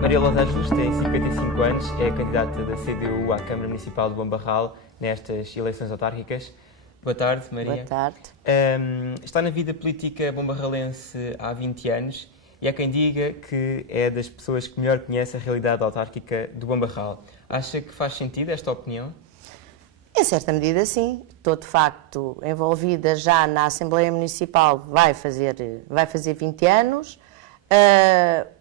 Maria Los Angeles tem 55 anos, é candidata da CDU à Câmara Municipal de Bombarral nestas eleições autárquicas. Boa tarde, Maria. Boa tarde. Está na vida política bombarralense há 20 anos e há quem diga que é das pessoas que melhor conhece a realidade autárquica do Bombarral. Acha que faz sentido esta opinião? Em certa medida, sim. Estou, de facto, envolvida já na Assembleia Municipal, vai fazer 20 anos.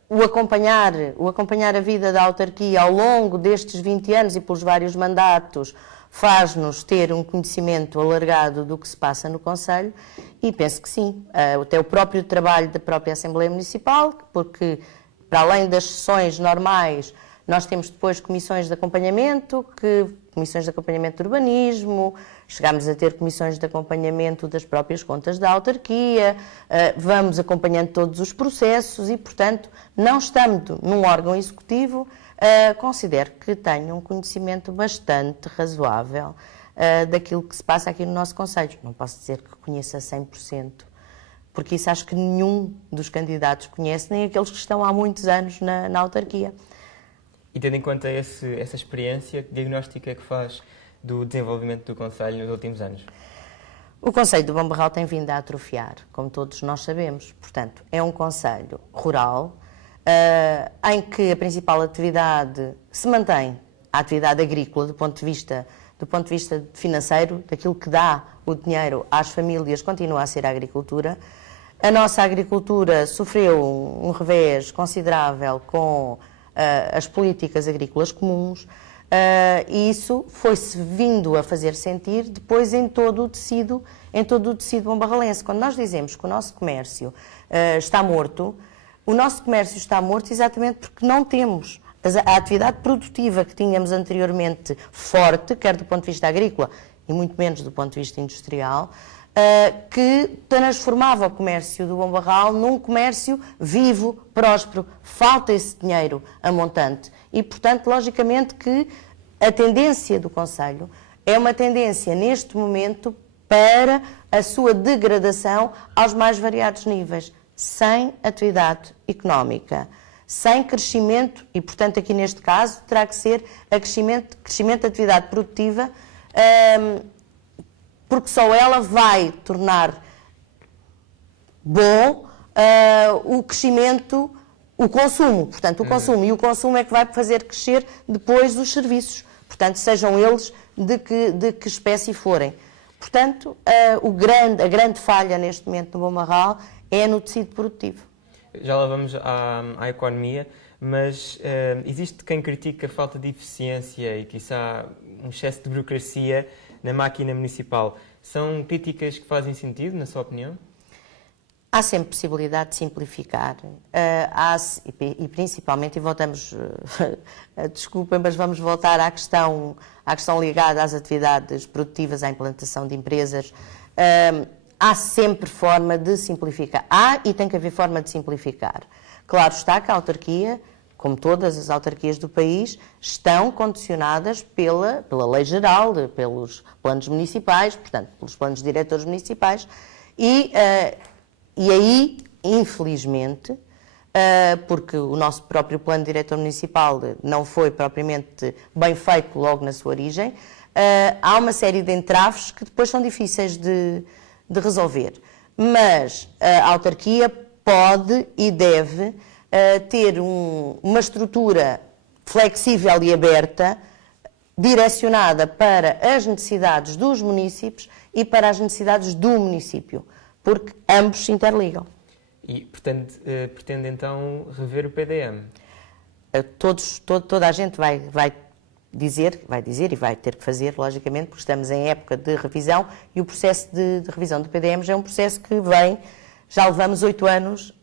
O acompanhar a vida da autarquia ao longo destes 20 anos e pelos vários mandatos faz-nos ter um conhecimento alargado do que se passa no Concelho e penso que sim. Até o próprio trabalho da própria Assembleia Municipal, porque para além das sessões normais, nós temos depois comissões de acompanhamento de urbanismo, chegámos a ter comissões de acompanhamento das próprias contas da autarquia, vamos acompanhando todos os processos e, portanto, não estando num órgão executivo, considero que tenho um conhecimento bastante razoável daquilo que se passa aqui no nosso Concelho. Não posso dizer que conheça 100%, porque isso acho que nenhum dos candidatos conhece, nem aqueles que estão há muitos anos na autarquia. E tendo em conta essa experiência, que diagnóstico é que faz do desenvolvimento do Concelho nos últimos anos? O Concelho do Bombarral tem vindo a atrofiar, como todos nós sabemos. Portanto, é um concelho rural, em que a principal atividade se mantém, a atividade agrícola do ponto de vista financeiro, daquilo que dá o dinheiro às famílias, continua a ser a agricultura. A nossa agricultura sofreu um revés considerável com as políticas agrícolas comuns, e isso foi-se vindo a fazer sentir depois em todo o tecido bombarralense. Quando nós dizemos que o nosso comércio está morto, o nosso comércio está morto exatamente porque não temos a atividade produtiva que tínhamos anteriormente forte, quer do ponto de vista agrícola e muito menos do ponto de vista industrial, que transformava o comércio do Bombarral num comércio vivo, próspero. Falta esse dinheiro a montante. E, portanto, logicamente que a tendência do Concelho é uma tendência, neste momento, para a sua degradação aos mais variados níveis, sem atividade económica, sem crescimento, e, portanto, aqui neste caso, terá que ser crescimento da atividade produtiva, porque só ela vai tornar bom o crescimento, o consumo. Portanto, o consumo. E o consumo é que vai fazer crescer depois os serviços. Portanto, sejam eles de que espécie forem. Portanto, a grande falha neste momento no Bombarral é no tecido produtivo. Já lá vamos à economia, mas existe quem critique a falta de eficiência e, quiçá, um excesso de burocracia na máquina municipal. São críticas que fazem sentido, na sua opinião? Há sempre possibilidade de simplificar. E principalmente, e voltamos, desculpem, mas vamos voltar à questão ligada às atividades produtivas, à implantação de empresas. Há sempre forma de simplificar. Há e tem que haver forma de simplificar. Claro está que a autarquia, como todas as autarquias do país, estão condicionadas pela lei geral, pelos planos municipais, portanto, pelos planos diretores municipais, e aí, infelizmente, porque o nosso próprio plano diretor municipal não foi propriamente bem feito logo na sua origem, há uma série de entraves que depois são difíceis de resolver. Mas a autarquia pode e deve ter uma estrutura flexível e aberta, direcionada para as necessidades dos munícipes e para as necessidades do município, porque ambos se interligam. E pretende então rever o PDM? Toda a gente vai dizer e vai ter que fazer, logicamente, porque estamos em época de revisão e o processo de revisão do PDM já é um processo que já levamos 8 anos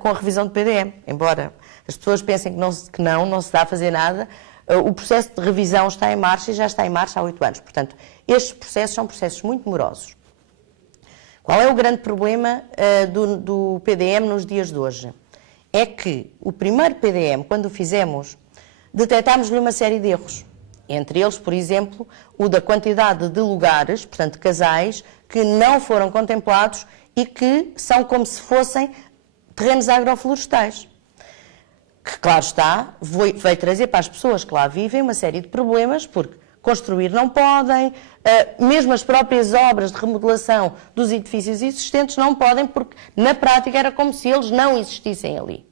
com a revisão do PDM, embora as pessoas pensem que não se dá a fazer nada, o processo de revisão está em marcha e já está em marcha há 8 anos. Portanto, estes processos são processos muito morosos. Qual é o grande problema do PDM nos dias de hoje? É que o primeiro PDM, quando o fizemos, detectámos-lhe uma série de erros. Entre eles, por exemplo, o da quantidade de lugares, portanto, casais, que não foram contemplados e que são como se fossem terrenos agroflorestais. que, claro está, veio trazer para as pessoas que lá vivem uma série de problemas, porque construir não podem, mesmo as próprias obras de remodelação dos edifícios existentes não podem, porque na prática era como se eles não existissem ali.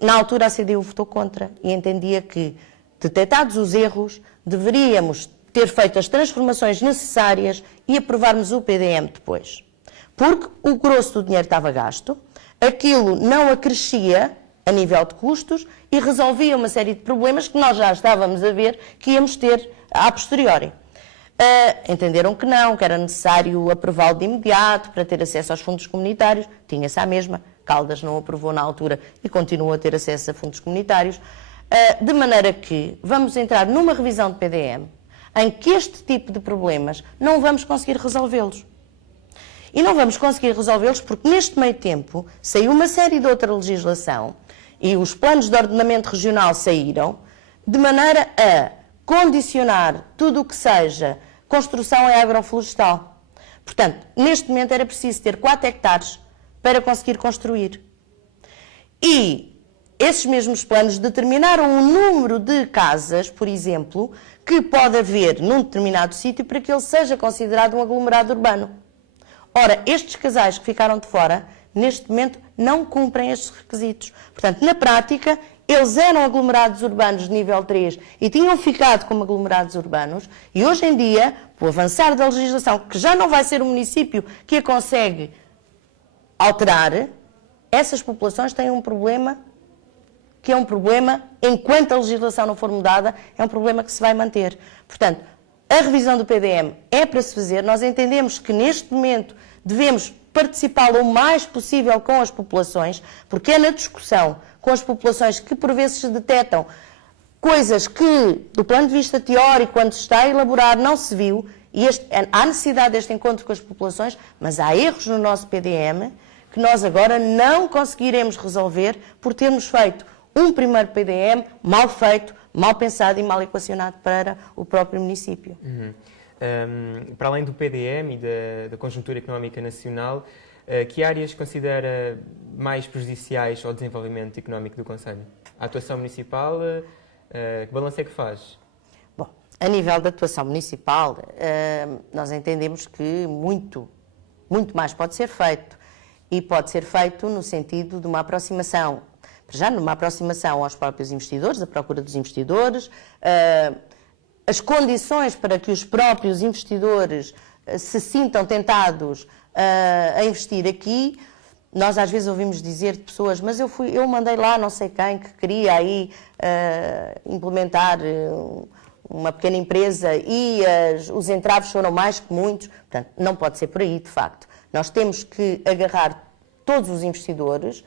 Na altura a CDU votou contra e entendia que, detectados os erros, deveríamos ter feito as transformações necessárias e aprovarmos o PDM depois. Porque o grosso do dinheiro estava gasto, aquilo não acrescia a nível de custos e resolvia uma série de problemas que nós já estávamos a ver que íamos ter a posteriori. Entenderam que não, que era necessário aprová-lo de imediato para ter acesso aos fundos comunitários, tinha-se a mesma, Caldas não aprovou na altura e continua a ter acesso a fundos comunitários, de maneira que vamos entrar numa revisão de PDM em que este tipo de problemas não vamos conseguir resolvê-los. E não vamos conseguir resolvê-los porque neste meio tempo saiu uma série de outra legislação e os planos de ordenamento regional saíram de maneira a condicionar tudo o que seja construção em agroflorestal. Portanto, neste momento era preciso ter 4 hectares para conseguir construir. E esses mesmos planos determinaram o número de casas, por exemplo, que pode haver num determinado sítio para que ele seja considerado um aglomerado urbano. Ora, estes casais que ficaram de fora, neste momento, não cumprem estes requisitos. Portanto, na prática, eles eram aglomerados urbanos de nível 3 e tinham ficado como aglomerados urbanos e hoje em dia, por avançar da legislação, que já não vai ser o município que a consegue alterar, essas populações têm um problema que é um problema, enquanto a legislação não for mudada, é um problema que se vai manter. Portanto, a revisão do PDM é para se fazer. Nós entendemos que neste momento devemos participar o mais possível com as populações, porque é na discussão com as populações que por vezes se detectam coisas que, do ponto de vista teórico, quando se está a elaborar, não se viu, e há necessidade deste encontro com as populações, mas há erros no nosso PDM que nós agora não conseguiremos resolver por termos feito um primeiro PDM mal feito, mal pensado e mal equacionado para o próprio município. Para além do PDM e da conjuntura económica nacional, que áreas considera mais prejudiciais ao desenvolvimento económico do concelho? A atuação municipal, que balanço é que faz? Bom, a nível da atuação municipal, nós entendemos que muito mais pode ser feito. E pode ser feito no sentido de uma aproximação, já numa aproximação aos próprios investidores, da procura dos investidores, as condições para que os próprios investidores se sintam tentados a investir aqui. Nós às vezes ouvimos dizer de pessoas, mas eu mandei lá não sei quem que queria aí implementar uma pequena empresa e os entraves foram mais que muitos. Portanto, não pode ser por aí, de facto. Nós temos que agarrar todos os investidores,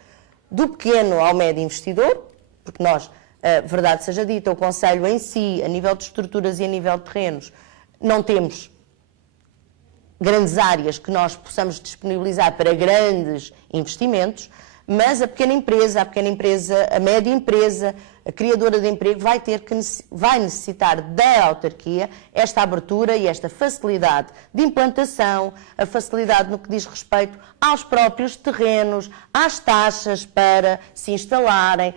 do pequeno ao médio investidor, porque nós, verdade seja dita, o concelho em si, a nível de estruturas e a nível de terrenos, não temos grandes áreas que nós possamos disponibilizar para grandes investimentos, mas a pequena empresa, a média empresa, a criadora de emprego vai necessitar da autarquia esta abertura e esta facilidade de implantação, a facilidade no que diz respeito aos próprios terrenos, às taxas para se instalarem.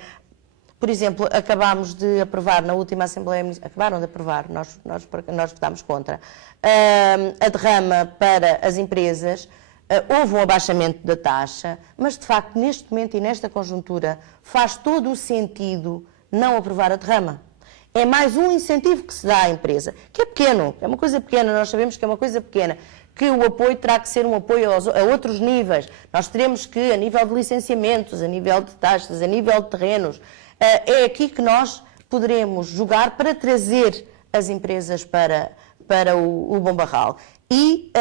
Por exemplo, acabámos de aprovar na última Assembleia Municipal, acabaram de aprovar, nós votámos contra, a derrama para as empresas. Houve um abaixamento da taxa, mas de facto neste momento e nesta conjuntura faz todo o sentido não aprovar a derrama. É mais um incentivo que se dá à empresa, que é pequeno, é uma coisa pequena, nós sabemos que é uma coisa pequena, que o apoio terá que ser um apoio a outros níveis. Nós teremos que, a nível de licenciamentos, a nível de taxas, a nível de terrenos, é aqui que nós poderemos jogar para trazer as empresas para o Bom Barral. E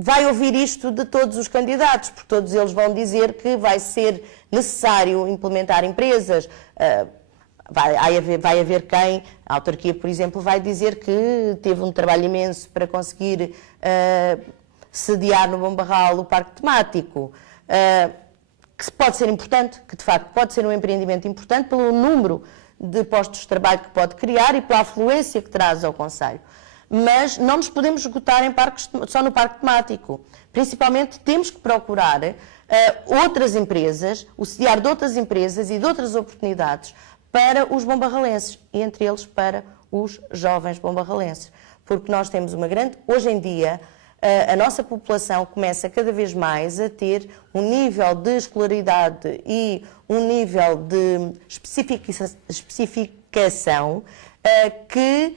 vai ouvir isto de todos os candidatos, porque todos eles vão dizer que vai ser necessário implementar empresas. Vai haver quem, a autarquia, por exemplo, vai dizer que teve um trabalho imenso para conseguir sediar no Bom Barral o parque temático, que pode ser importante, que de facto pode ser um empreendimento importante pelo número de postos de trabalho que pode criar e pela afluência que traz ao concelho. Mas não nos podemos esgotar só no parque temático. Principalmente temos que procurar outras empresas, o sediar de outras empresas e de outras oportunidades para os bombarralenses, e entre eles para os jovens bombarralenses. Porque nós temos uma grande... Hoje em dia, a nossa população começa cada vez mais a ter um nível de escolaridade e um nível de especificação que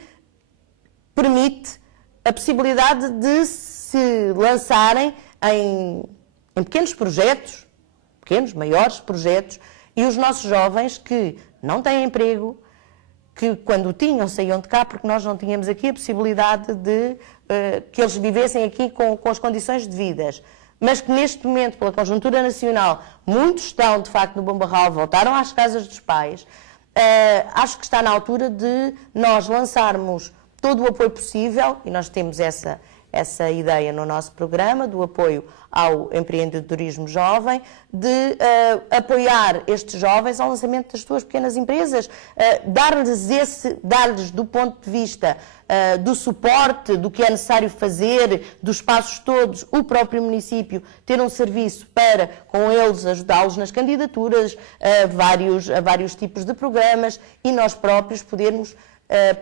permite a possibilidade de se lançarem em pequenos projetos, pequenos, maiores projetos, e os nossos jovens que não têm emprego, que quando o tinham saíam de cá porque nós não tínhamos aqui a possibilidade de que eles vivessem aqui com as condições devidas, mas que neste momento, pela conjuntura nacional, muitos estão de facto no Bombarral, voltaram às casas dos pais. Acho que está na altura de nós lançarmos todo o apoio possível, e nós temos essa ideia no nosso programa, do apoio ao empreendedorismo jovem, de apoiar estes jovens ao lançamento das suas pequenas empresas, dar-lhes do ponto de vista do suporte, do que é necessário fazer, dos passos todos, o próprio município ter um serviço para, com eles, ajudá-los nas candidaturas, a vários tipos de programas, e nós próprios podermos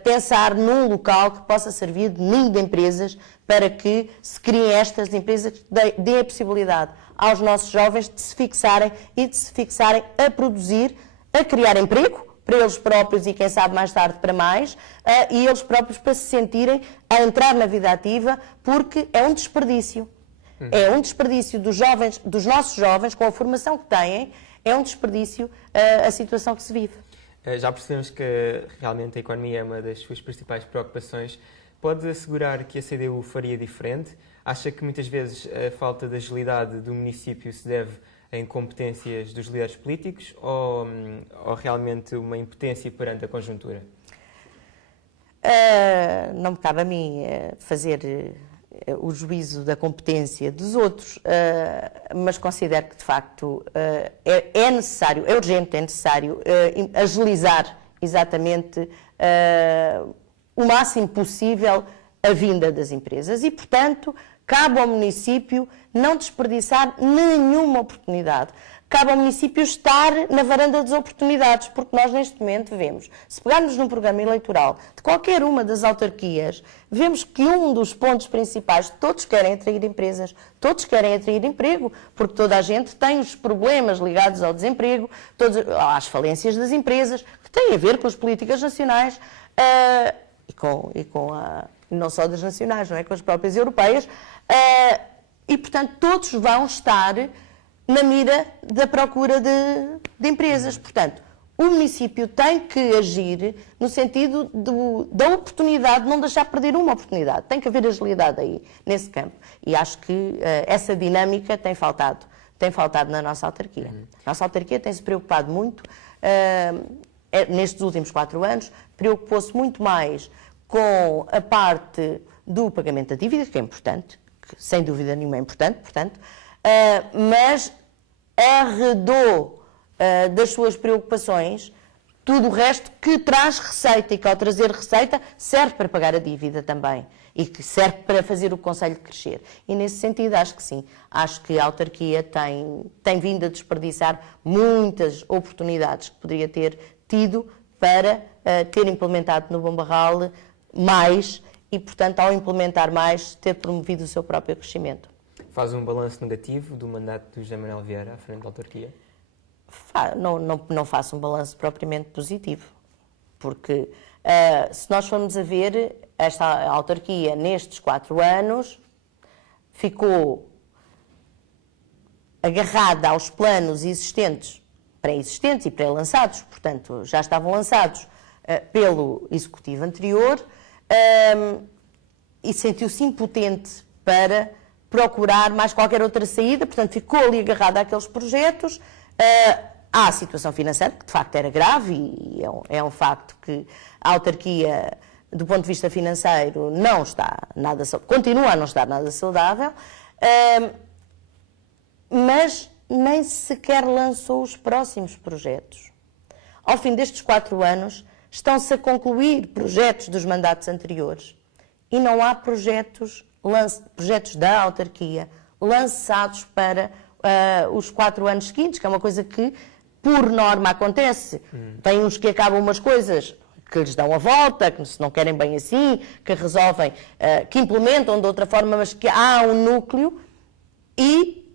pensar num local que possa servir de ninho de empresas para que se criem estas empresas que deem a possibilidade aos nossos jovens de se fixarem a produzir, a criar emprego para eles próprios e, quem sabe, mais tarde para mais, e eles próprios para se sentirem a entrar na vida ativa, porque é um desperdício. É um desperdício dos nossos jovens, com a formação que têm, é um desperdício a situação que se vive. Já percebemos que realmente a economia é uma das suas principais preocupações. Pode assegurar que a CDU faria diferente? Acha que muitas vezes a falta de agilidade do município se deve a incompetências dos líderes políticos ou realmente uma impotência perante a conjuntura? Não me cabe a mim fazer o juízo da competência dos outros, mas considero que, de facto, é necessário, é urgente, é necessário agilizar exatamente o máximo possível a vinda das empresas e, portanto, cabe ao município não desperdiçar nenhuma oportunidade. Cabe ao município estar na varanda das oportunidades, porque nós neste momento vemos, se pegarmos num programa eleitoral de qualquer uma das autarquias, vemos que um dos pontos principais, todos querem atrair empresas, todos querem atrair emprego, porque toda a gente tem os problemas ligados ao desemprego, às falências das empresas, que têm a ver com as políticas nacionais não só das nacionais, não é? Com as próprias europeias, e portanto todos vão estar na mira da procura de empresas. Portanto, o município tem que agir no sentido da oportunidade, não deixar perder uma oportunidade. Tem que haver agilidade aí, nesse campo. E acho que essa dinâmica tem faltado na nossa autarquia. A nossa autarquia tem-se preocupado muito, nestes últimos 4 anos, preocupou-se muito mais com a parte do pagamento da dívida, que é importante, que sem dúvida nenhuma é importante, portanto, mas arredou das suas preocupações tudo o resto que traz receita e que, ao trazer receita, serve para pagar a dívida também e que serve para fazer o concelho crescer. E, nesse sentido, acho que sim. Acho que a autarquia tem vindo a desperdiçar muitas oportunidades que poderia ter tido para ter implementado no Bombarral mais e, portanto, ao implementar mais, ter promovido o seu próprio crescimento. Faz um balanço negativo do mandato do José Manuel Vieira à frente da autarquia? Não faço um balanço propriamente positivo, porque se nós formos a ver, esta autarquia nestes 4 anos ficou agarrada aos planos existentes, pré-existentes e pré-lançados, portanto já estavam lançados pelo executivo anterior, e sentiu-se impotente para procurar mais qualquer outra saída, portanto ficou ali agarrada àqueles projetos. Há a situação financeira, que de facto era grave, e é um facto que a autarquia, do ponto de vista financeiro, não está nada, continua a não estar nada saudável, mas nem sequer lançou os próximos projetos. Ao fim destes 4 anos, estão-se a concluir projetos dos mandatos anteriores e não há projetos da autarquia lançados para os 4 anos seguintes, que é uma coisa que, por norma, acontece. Tem uns que acabam umas coisas que lhes dão a volta, que se não querem bem assim, que resolvem, que implementam de outra forma, mas que há um núcleo e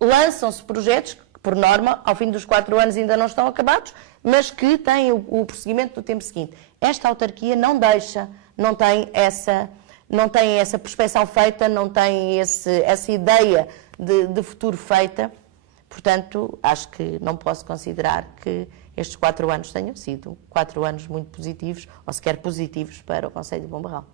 lançam-se projetos que, por norma, ao fim dos 4 anos ainda não estão acabados, mas que têm o prosseguimento do tempo seguinte. Esta autarquia não deixa, não tem essa prospeção feita, não tem essa ideia de futuro feita. Portanto, acho que não posso considerar que estes 4 anos tenham sido 4 anos muito positivos, ou sequer positivos para o concelho de Bombarral.